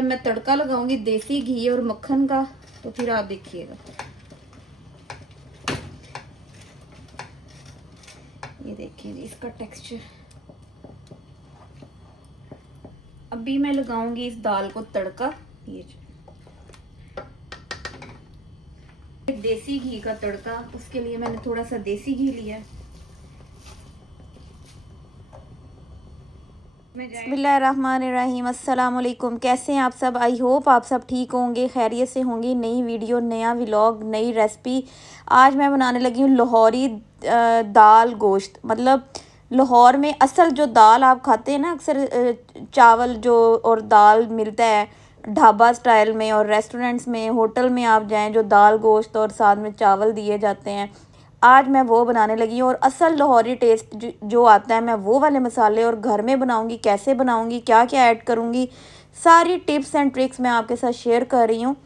जब मैं तड़का लगाऊंगी देसी घी और मक्खन का तो फिर आप देखिएगा। ये देखिए जी इसका टेक्सचर। अभी मैं लगाऊंगी इस दाल को तड़का। ये देसी घी का तड़का, उसके लिए मैंने थोड़ा सा देसी घी लिया है। बिस्मिल्लाहिर्रहमानिर्रहीम। अस्सलाम वालेकुम। कैसे हैं आप सब? आई होप आप सब ठीक होंगे, खैरियत से होंगे। नई वीडियो, नया व्लॉग, नई रेसिपी। आज मैं बनाने लगी हूँ लाहौरी दाल गोश्त। मतलब लाहौर में असल जो दाल आप खाते हैं ना, अक्सर चावल जो और दाल मिलता है ढाबा स्टाइल में और रेस्टोरेंट्स में, होटल में आप जाएं, जो दाल गोश्त और साथ में चावल दिए जाते हैं, आज मैं वो बनाने लगी हूँ। और असल लाहौरी टेस्ट जो आता है, मैं वो वाले मसाले और घर में बनाऊँगी। कैसे बनाऊँगी, क्या क्या ऐड करूँगी, सारी टिप्स एंड ट्रिक्स मैं आपके साथ शेयर कर रही हूँ।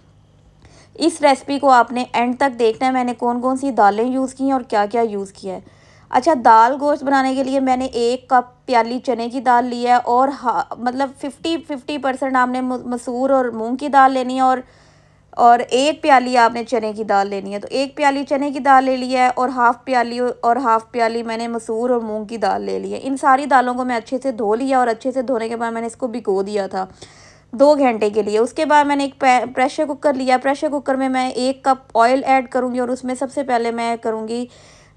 इस रेसिपी को आपने एंड तक देखना है, मैंने कौन कौन सी दालें यूज़ की हैं और क्या क्या यूज़ किया है। अच्छा, दाल गोश्त बनाने के लिए मैंने 1 कप प्याली चने की दाल ली है और मतलब 50% आपने मसूर और मूंग की दाल लेनी है और 1 प्याली आपने चने की दाल लेनी है। तो 1 प्याली चने की दाल ले लिया है और हाफ़ प्याली मैंने मसूर और मूंग की दाल ले ली है। इन सारी दालों को मैं अच्छे से धो लिया और अच्छे से धोने के बाद मैंने इसको भिगो दिया था 2 घंटे के लिए। उसके बाद मैंने एक प्रेशर कुकर लिया। प्रेशर कुकर में मैं 1 कप ऑयल ऐड करूँगी और उसमें सबसे पहले मैं करूँगी,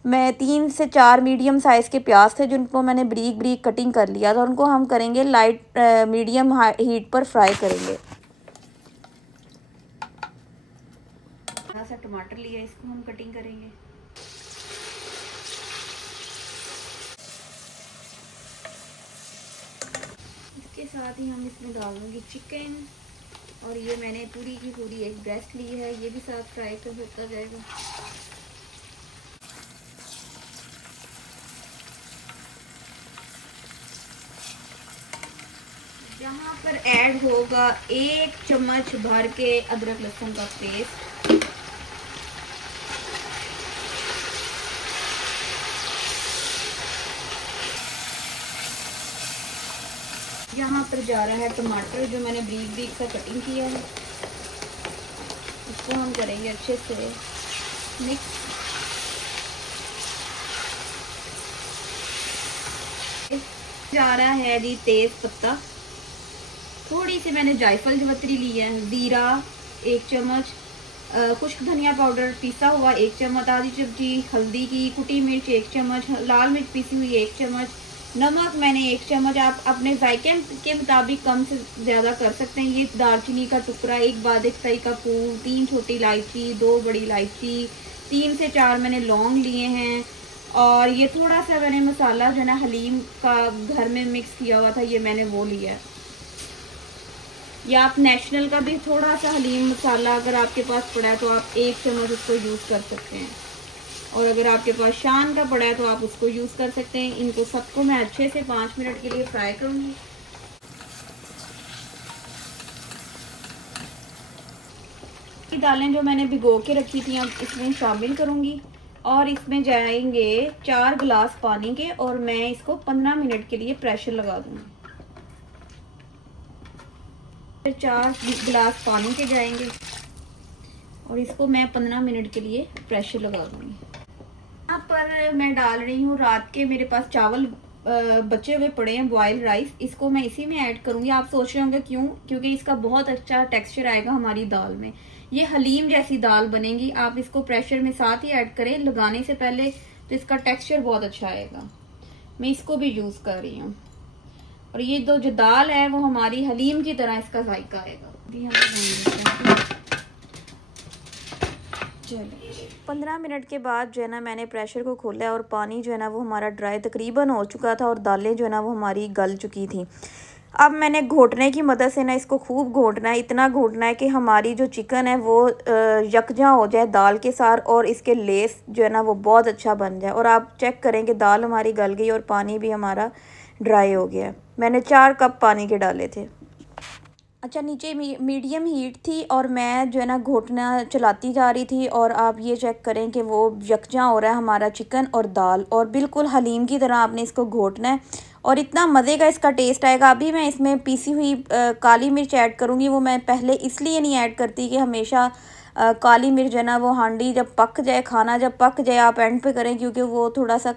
मैं 3 से 4 मीडियम साइज़ के प्याज थे जिनको मैंने ब्रीक ब्रीक कटिंग कर लिया था। उनको हम करेंगे लाइट मीडियम हीट पर फ्राई करेंगे। थोड़ा सा टमाटर लिया, इसको हम कटिंग करेंगे। इसके साथ ही हम इसमें डाल देंगे चिकन, और ये मैंने पूरी की पूरी एक ब्रेस्ट ली है, ये भी साथ फ्राई कर होता जाएगा। यहाँ पर ऐड होगा 1 चम्मच भर के अदरक लहसुन का पेस्ट। यहाँ पर जा रहा है टमाटर जो मैंने ब्रीक ब्रीक सा कटिंग किया है। इसको हम करेंगे अच्छे से मिक्स। जा रहा है जी तेज पत्ता, थोड़ी सी मैंने जायफल जवतरी ली है, जीरा 1 चम्मच, खुश्क धनिया पाउडर पिसा हुआ 1 चम्मच, आधी चमची हल्दी की कुटी मिर्च 1 चम्मच, लाल मिर्च पीसी हुई 1 चम्मच, नमक मैंने 1 चम्मच। आप अपने जायके के मुताबिक कम से ज़्यादा कर सकते हैं। ये दालचीनी का टुकड़ा, 1 बारीक का फूल, 3 छोटी इलायची, 2 बड़ी इलायची, 3 से 4 मैंने लौंग लिए हैं, और ये थोड़ा सा मैंने मसाला जो है ना हलीम का घर में मिक्स किया हुआ था, ये मैंने वो लिया है। या आप नेशनल का भी थोड़ा सा हलीम मसाला अगर आपके पास पड़ा है तो आप 1 चम्मच उसको यूज़ कर सकते हैं, और अगर आपके पास शान का पड़ा है तो आप उसको यूज़ कर सकते हैं। इनको सबको मैं अच्छे से 5 मिनट के लिए फ्राई करूँगी। दालें जो मैंने भिगो के रखी थी अब इसमें शामिल करूँगी, और इसमें जाएंगे 4 गिलास पानी के, और मैं इसको 15 मिनट के लिए प्रेशर लगा दूँगी। 4 गिलास पानी के जाएंगे और इसको मैं 15 मिनट के लिए प्रेशर लगा दूँगी। यहाँ पर मैं डाल रही हूँ रात के, मेरे पास चावल बचे हुए पड़े हैं, बॉयल राइस, इसको मैं इसी में ऐड करूँगी। आप सोच रहे होंगे क्यों? क्योंकि इसका बहुत अच्छा टेक्सचर आएगा हमारी दाल में, ये हलीम जैसी दाल बनेगी। आप इसको प्रेशर में साथ ही ऐड करें लगाने से पहले, तो इसका टेक्सचर बहुत अच्छा आएगा। मैं इसको भी यूज़ कर रही हूँ, और ये जो दाल है वो हमारी हलीम की तरह इसका जायका आएगा। अभी हम 15 मिनट के बाद जो है ना मैंने प्रेशर को खोला है और पानी जो है ना वो हमारा ड्राई तकरीबन हो चुका था और दालें जो है ना वो हमारी गल चुकी थी। अब मैंने घोटने की मदद से ना इसको खूब घोटना है, इतना घोटना है कि हमारी जो चिकन है वो यकजा हो जाए दाल के साथ, और इसके लेस जो है ना वो बहुत अच्छा बन जाए। और आप चेक करें कि दाल हमारी गल गई और पानी भी हमारा ड्राई हो गया। मैंने 4 कप पानी के डाले थे। अच्छा, नीचे मीडियम हीट थी और मैं जो है ना घोटना चलाती जा रही थी, और आप ये चेक करें कि वो यकजा हो रहा है हमारा चिकन और दाल, और बिल्कुल हलीम की तरह आपने इसको घोटना है और इतना मज़े का इसका टेस्ट आएगा। अभी मैं इसमें पीसी हुई काली मिर्च ऐड करूँगी। वो मैं पहले इसलिए नहीं ऐड करती कि हमेशा काली मिर्च है ना वो हांडी जब पक जाए, खाना जब पक जाए आप एंड पे करें, क्योंकि वो थोड़ा सा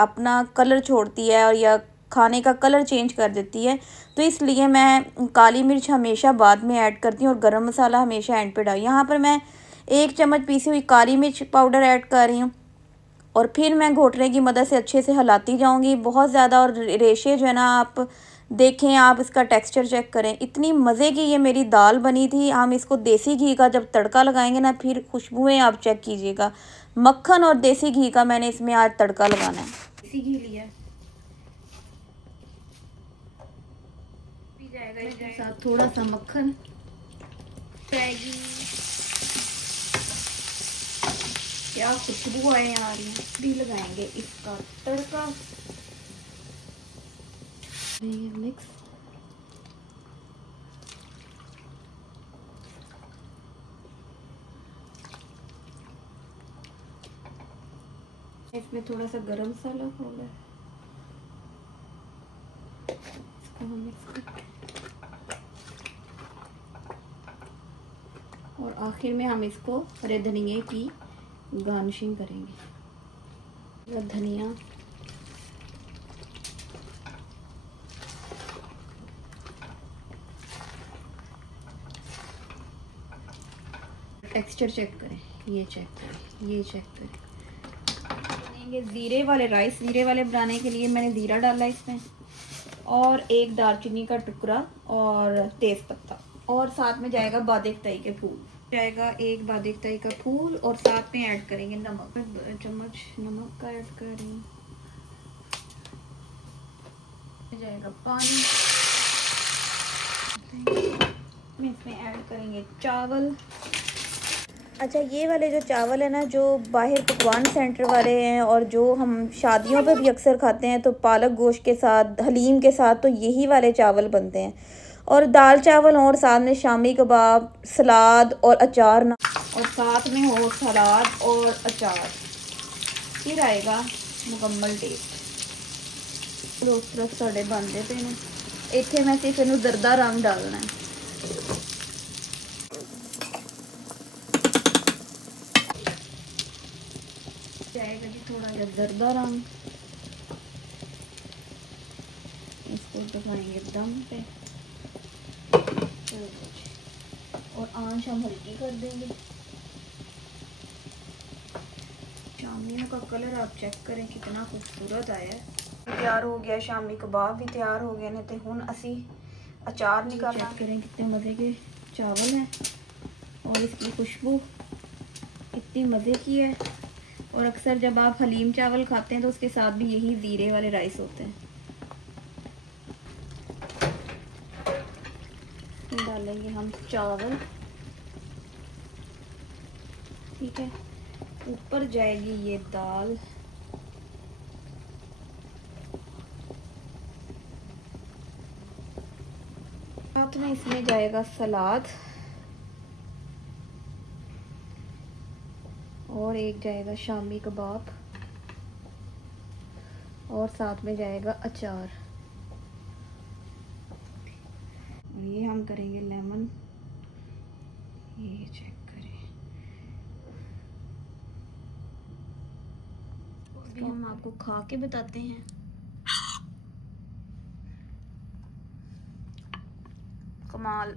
अपना कलर छोड़ती है और या खाने का कलर चेंज कर देती है। तो इसलिए मैं काली मिर्च हमेशा बाद में ऐड करती हूँ और गरम मसाला हमेशा एंड पे डाल। यहाँ पर मैं 1 चम्मच पीसी हुई काली मिर्च पाउडर ऐड कर रही हूँ और फिर मैं घोटने की मदद से अच्छे से हिलाती जाऊँगी बहुत ज़्यादा। और रेशे जो है ना आप देखें, आप इसका टेक्सचर चेक करें। इतनी मज़े की ये मेरी दाल बनी थी। हम इसको देसी घी का जब तड़का लगाएंगे ना, फिर खुशबुएं आप चेक कीजिएगा। मक्खन और देसी घी का मैंने इसमें आज तड़का लगाना है। देसी घी लिया जाएगा, इसके साथ थोड़ा सा मक्खन जाएगी। क्या खुशबू आए आ रही है। भी लगाएंगे इसका तड़का, मिक्स। इसमें थोड़ा सा गरम मसाला होगा, इसको हम मिक्स करते हैं। और आखिर में हम इसको हरे धनिए की गार्निशिंग करेंगे। धनिया, टेक्सचर चेक करें, ये चेक करें, ये चेक करें। बनेंगे ज़ीरे वाले राइस। ज़ीरे वाले बनाने के लिए मैंने ज़ीरा डाला इसमें और 1 दालचीनी का टुकड़ा और तेज़ पत्ता, और साथ में जाएगा बादिक-तई के फूल, जाएगा 1 बादिक-तई का फूल, और साथ में ऐड करेंगे नमक। 1 चम्मच नमक का ऐड करें, जाएगा पानी। इसमें ऐड करेंगे चावल। अच्छा, ये वाले जो चावल है ना, जो बाहर पकवान सेंटर वाले हैं और जो हम शादियों पे भी अक्सर खाते हैं, तो पालक गोश्त के साथ, हलीम के साथ, तो यही वाले चावल बनते हैं। और दाल चावल और साथ में शामी कबाब, सलाद और अचार ना, और साथ में हो सलाद और अचार, फिर आएगा मुकम्मल टेस्ट। उस तरफ साढ़े बनते पे ने, इत्थे मैं सिर्फ इनू जरदा रंग डालना है। जाएगा जी थोड़ा सा जरदा रंग, इसको दबाएंगे दम पे और आंच हम हल्की कर देंगे। शामियों का कलर आप चेक करें कितना खूबसूरत आया है। तैयार हो गया, शामी कबाब भी तैयार हो गए ने, ते हुन असी अचार निकालना। चेक करें कितने मज़े के चावल हैं और इसकी खुशबू कितनी मज़े की है। और अक्सर जब आप हलीम चावल खाते हैं तो उसके साथ भी यही ज़ीरे वाले राइस होते हैं। डालेंगे हम चावल, ठीक है, ऊपर जाएगी ये दाल, साथ में इसमें जाएगा सलाद और एक जाएगा शामी कबाब और साथ में जाएगा अचार। ये हम करेंगे लेमन, ये चेक करें। अभी हम आपको खा के बताते हैं। कमाल।